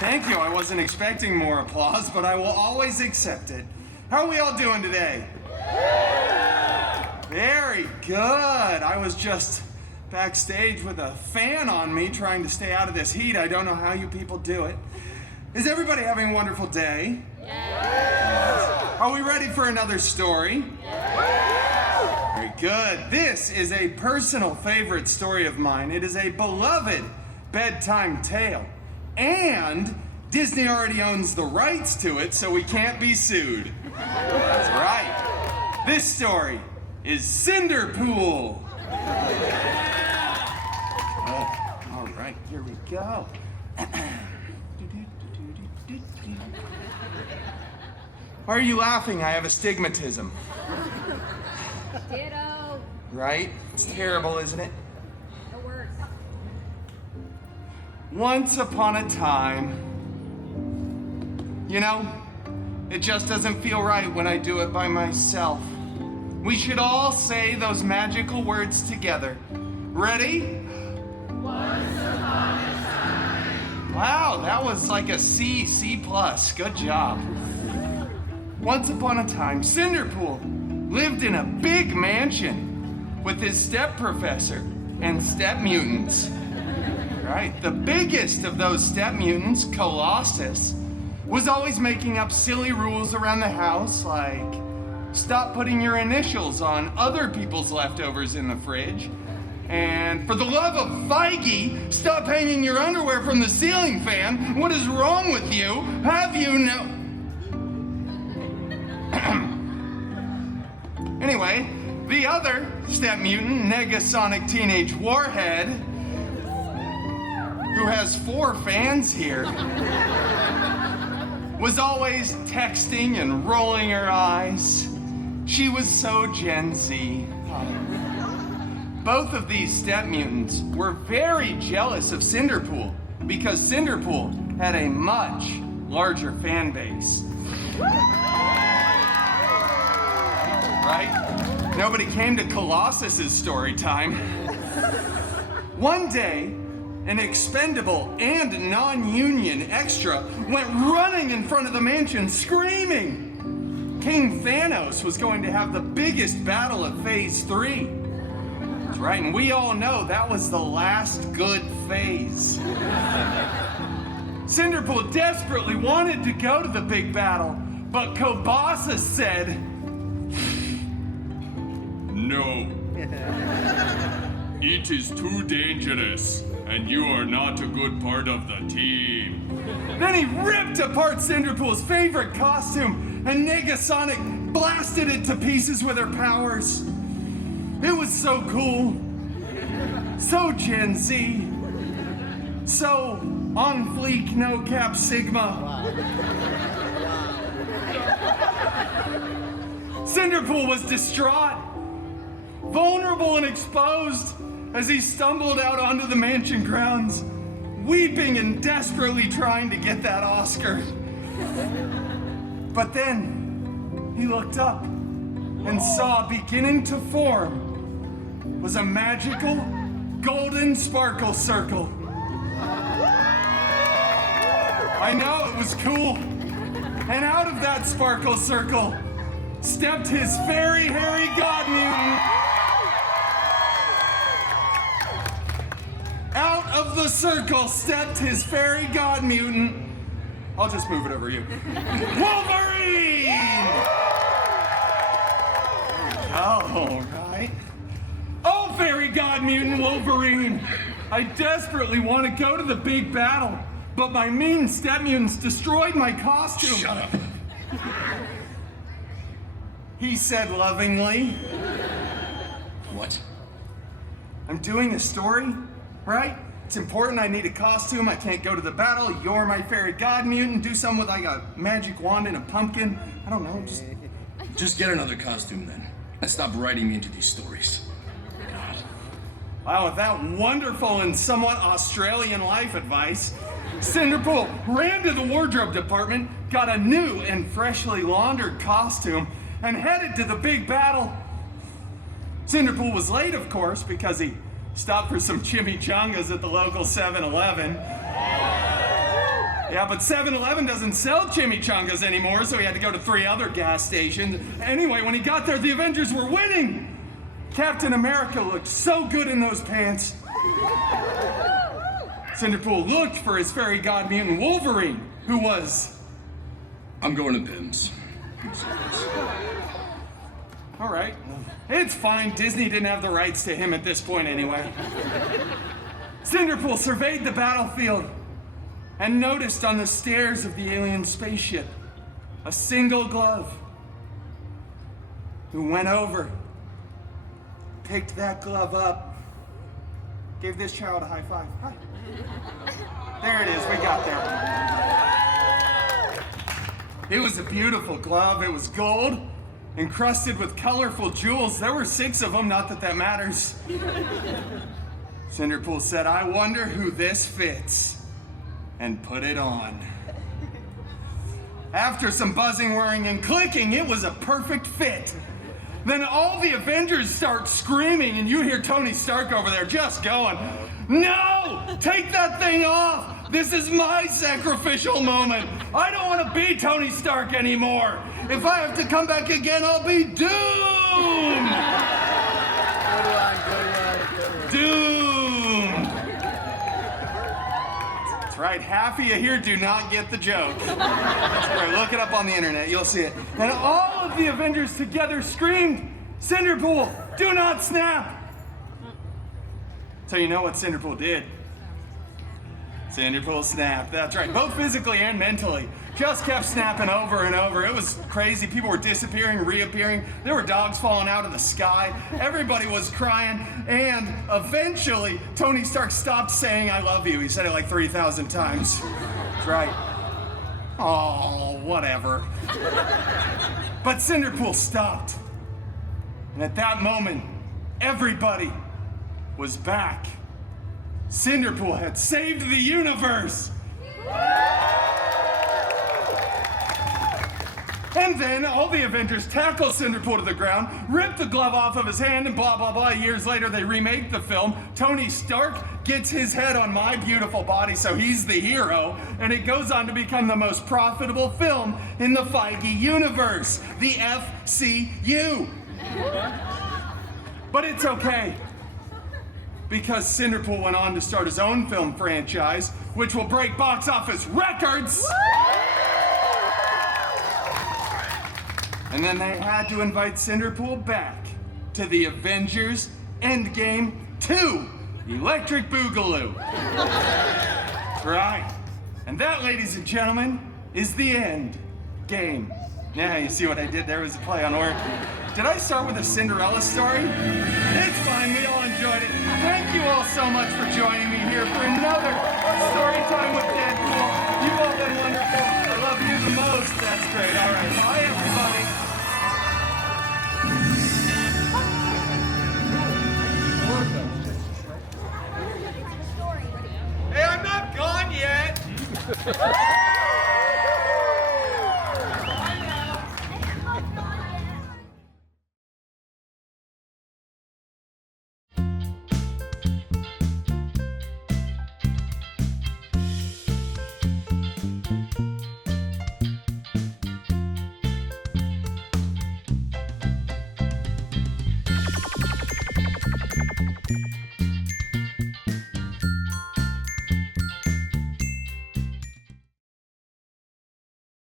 Thank you. I wasn't expecting more applause, but I will always accept it. How are we all doing today? Very good. I was just backstage with a fan on me trying to stay out of this heat. I don't know how you people do it. Is everybody having a wonderful day? Yes. Are we ready for another story? Yes. Very good. This is a personal favorite story of mine. It is a beloved bedtime tale. And Disney already owns the rights to it, so we can't be sued. That's right. This story is Cinderpool. Oh, all right, here we go. Why are you laughing? I have astigmatism. Ditto. Right? It's terrible, isn't it? It works. Once upon a time, you know, it just doesn't feel right when I do it by myself. We should all say those magical words together. Ready? Once upon a time. Wow, that was like a C+. Good job. Once upon a time, Cinderpool lived in a big mansion with his step professor and step mutants. Right, the biggest of those step mutants, Colossus, was always making up silly rules around the house, like stop putting your initials on other people's leftovers in the fridge, and for the love of Feige, stop hanging your underwear from the ceiling fan. What is wrong with you? Have you no... Anyway, the other step mutant, Negasonic Teenage Warhead, who has 4 fans here, was always texting and rolling her eyes. She was so Gen Z. Both of these step mutants were very jealous of Cinderpool because Cinderpool had a much larger fan base. Right? Nobody came to Colossus's story time. One day, an expendable and non-union extra went running in front of the mansion screaming. King Thanos was going to have the biggest battle of Phase 3. That's right, and we all know that was the last good phase. Cinderpool desperately wanted to go to the big battle, but Colossus said, "No. It is too dangerous, and you are not a good part of the team." Then he ripped apart Cinderpool's favorite costume, and Negasonic blasted it to pieces with her powers. It was so cool, so Gen Z, so on fleek, no cap Sigma. Cinderpool was distraught, vulnerable and exposed as he stumbled out onto the mansion grounds, weeping and desperately trying to get that Oscar. But then he looked up and saw beginning to form was a magical golden sparkle circle. I know, it was cool. And out of that sparkle circle stepped his fairy hairy god-mutant. Out of the circle stepped his fairy god-mutant. I'll just move it over you. Wolverine! All right. Oh, fairy god-mutant Wolverine! I desperately want to go to the big battle, but my mean step mutants destroyed my costume. Shut up. He said lovingly. What? I'm doing a story, right? It's important. I need a costume. I can't go to the battle. You're my fairy god mutant. Do something with like a magic wand and a pumpkin. I don't know. Just get another costume then. And stop writing me into these stories. God. Wow, with that wonderful and somewhat Australian life advice, Cinderpool ran to the wardrobe department, got a new and freshly laundered costume, and headed to the big battle. Cinderpool was late, of course, because he stopped for some chimichangas at the local 7-Eleven. Yeah, but 7-Eleven doesn't sell chimichangas anymore, so he had to go to 3 other gas stations. Anyway, when he got there, the Avengers were winning. Captain America looked so good in those pants. Cinderpool looked for his fairy god-mutant Wolverine, who was... I'm going to Bim's. All right, it's fine. Disney didn't have the rights to him at this point anyway. Cinderpool surveyed the battlefield and noticed on the stairs of the alien spaceship a single glove. Who went over, picked that glove up, gave this child a high five. Hi. There it is, we got there. It was a beautiful glove. It was gold, encrusted with colorful jewels. There were 6 of them, not that that matters. Cinderpool said, I wonder who this fits, and put it on. After some buzzing, whirring, and clicking, it was a perfect fit. Then all the Avengers start screaming, and you hear Tony Stark over there just going, no! Take that thing off! This is my sacrificial moment! I don't want to be Tony Stark anymore! If I have to come back again, I'll be doomed! Doomed! That's right, half of you here do not get the joke. That's right, look it up on the internet, you'll see it. And all of the Avengers together screamed, Cinderpool, do not snap! So you know what Cinderpool did. Cinderpool snapped, that's right, both physically and mentally. Just kept snapping over and over. It was crazy. People were disappearing, reappearing. There were dogs falling out of the sky. Everybody was crying. And eventually, Tony Stark stopped saying, I love you. He said it like 3,000 times. That's right. Oh, whatever. But Cinderpool stopped. And at that moment, everybody was back. Cinderpool had saved the universe. And then all the Avengers tackle Cinderpool to the ground, rip the glove off of his hand, and blah, blah, blah. Years later, they remake the film. Tony Stark gets his head on My Beautiful Body, so he's the hero. And it goes on to become the most profitable film in the Feige universe, the FCU. But it's okay, because Cinderpool went on to start his own film franchise, which will break box office records. And then they had to invite Cinderpool back to the Avengers Endgame 2, Electric Boogaloo. Right. And that, ladies and gentlemen, is the end game. Yeah, you see what I did there was a play on work. Did I start with a Cinderella story? It's fine, we all enjoyed it. Thank you all so much for joining me here for another story time with Deadpool. You've all been wonderful. I love you the most. That's great. All right, bye everybody. Hey, I'm not gone yet.